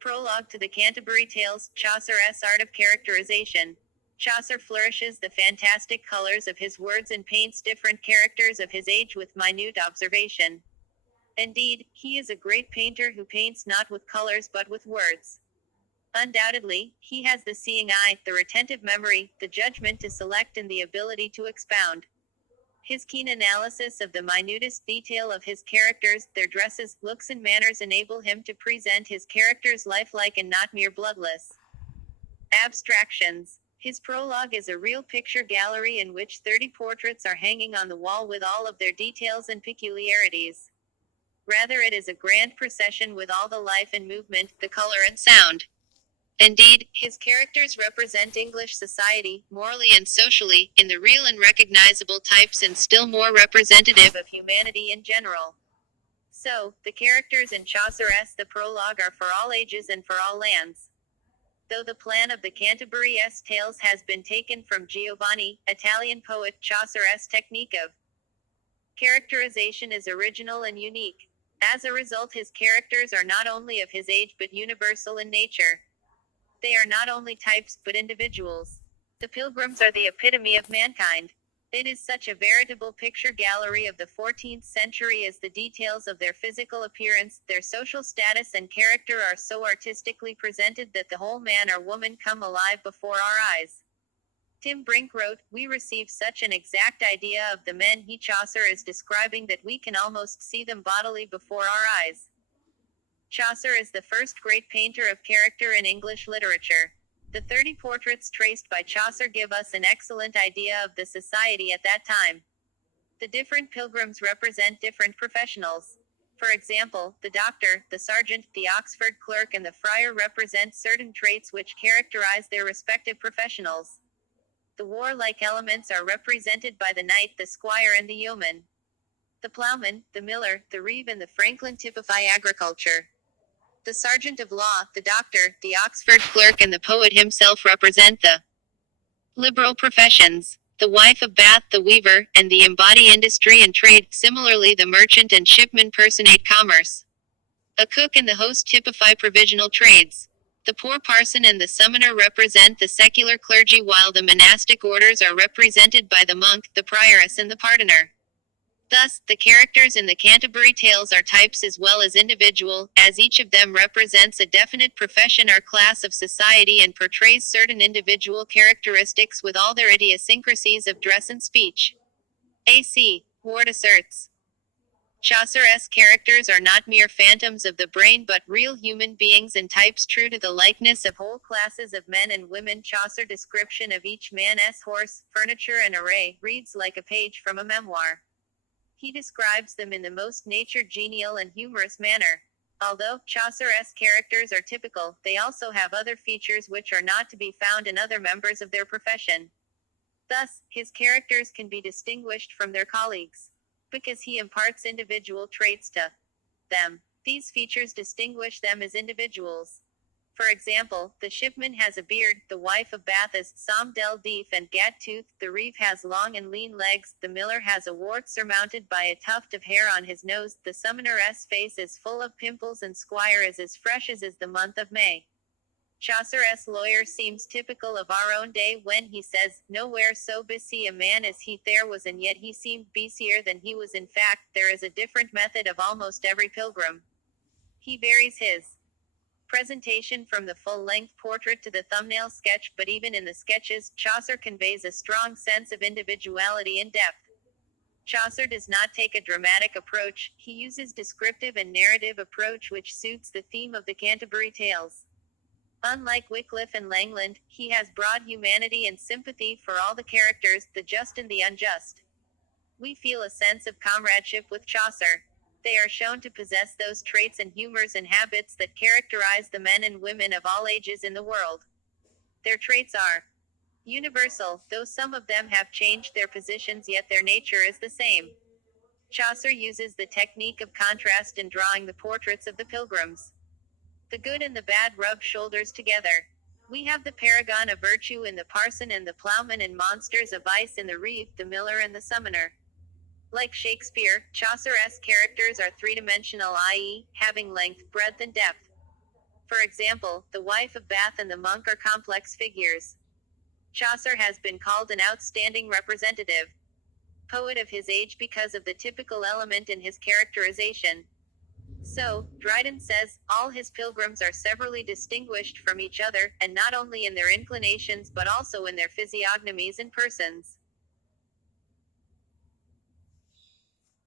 Prologue to the Canterbury Tales, Chaucer's Art of Characterization. Chaucer flourishes the fantastic colors of his words and paints different characters of his age with minute observation. Indeed, he is a great painter who paints not with colors but with words. Undoubtedly, he has the seeing eye, the retentive memory, the judgment to select and the ability to expound. His keen analysis of the minutest detail of his characters, their dresses, looks and manners enable him to present his characters lifelike and not mere bloodless abstractions. His prologue is a real picture gallery in which 30 portraits are hanging on the wall with all of their details and peculiarities. Rather, it is a grand procession with all the life and movement, the color and sound. Indeed, his characters represent English society, morally and socially, in the real and recognizable types and still more representative of humanity in general. So, the characters in Chaucer's The Prologue are for all ages and for all lands. Though the plan of the Canterbury's tales has been taken from Giovanni, Italian poet, Chaucer's technique of characterization is original and unique. As a result, his characters are not only of his age but universal in nature. They are not only types, but individuals. The pilgrims are the epitome of mankind. It is such a veritable picture gallery of the 14th century as the details of their physical appearance, their social status and character are so artistically presented that the whole man or woman come alive before our eyes. Tim Brink wrote, "We receive such an exact idea of the men Chaucer is describing that we can almost see them bodily before our eyes." Chaucer is the first great painter of character in English literature. The 30 portraits traced by Chaucer give us an excellent idea of the society at that time. The different pilgrims represent different professionals. For example, the doctor, the sergeant, the Oxford clerk and the friar represent certain traits which characterize their respective professionals. The warlike elements are represented by the knight, the squire and the yeoman. The plowman, the miller, the reeve and the franklin typify agriculture. The sergeant of law, the doctor, the Oxford clerk and the poet himself represent the liberal professions. The wife of Bath, the weaver, and the embody industry and trade. Similarly, the merchant and shipman personate commerce. A cook and the host typify provisional trades. The poor parson and the summoner represent the secular clergy while the monastic orders are represented by the monk, the prioress and the pardoner. Thus, the characters in the Canterbury Tales are types as well as individual, as each of them represents a definite profession or class of society and portrays certain individual characteristics with all their idiosyncrasies of dress and speech. A.C. Ward asserts. Chaucer's characters are not mere phantoms of the brain but real human beings and types true to the likeness of whole classes of men and women. Chaucer's description of each man's horse, furniture and array, reads like a page from a memoir. He describes them in the most nature-genial and humorous manner. Although Chaucer's characters are typical, they also have other features which are not to be found in other members of their profession. Thus, his characters can be distinguished from their colleagues because he imparts individual traits to them. These features distinguish them as individuals. For example, the shipman has a beard, the wife of Bath is Som del Deef and Gat Tooth, the reeve has long and lean legs, the miller has a wart surmounted by a tuft of hair on his nose, the summoner's face is full of pimples and squire is as fresh as is the month of May. Chaucer's lawyer seems typical of our own day when he says, "Nowhere so busy a man as he there was and yet he seemed busier than he was in fact." There is a different method of almost every pilgrim. He varies his presentation from the full-length portrait to the thumbnail sketch, but even in the sketches, Chaucer conveys a strong sense of individuality and depth. Chaucer does not take a dramatic approach, he uses descriptive and narrative approach which suits the theme of the Canterbury Tales. Unlike Wycliffe and Langland, he has broad humanity and sympathy for all the characters, the just and the unjust. We feel a sense of comradeship with Chaucer. They are shown to possess those traits and humors and habits that characterize the men and women of all ages in the world. Their traits are universal, though some of them have changed their positions yet their nature is the same. Chaucer uses the technique of contrast in drawing the portraits of the pilgrims. The good and the bad rub shoulders together. We have the paragon of virtue in the parson and the plowman and monsters of vice in the reeve, the miller and the summoner. Like Shakespeare, Chaucer's characters are three-dimensional, i.e., having length, breadth and depth. For example, the wife of Bath and the monk are complex figures. Chaucer has been called an outstanding representative poet of his age because of the typical element in his characterization. So, Dryden says, all his pilgrims are severally distinguished from each other, and not only in their inclinations but also in their physiognomies and persons.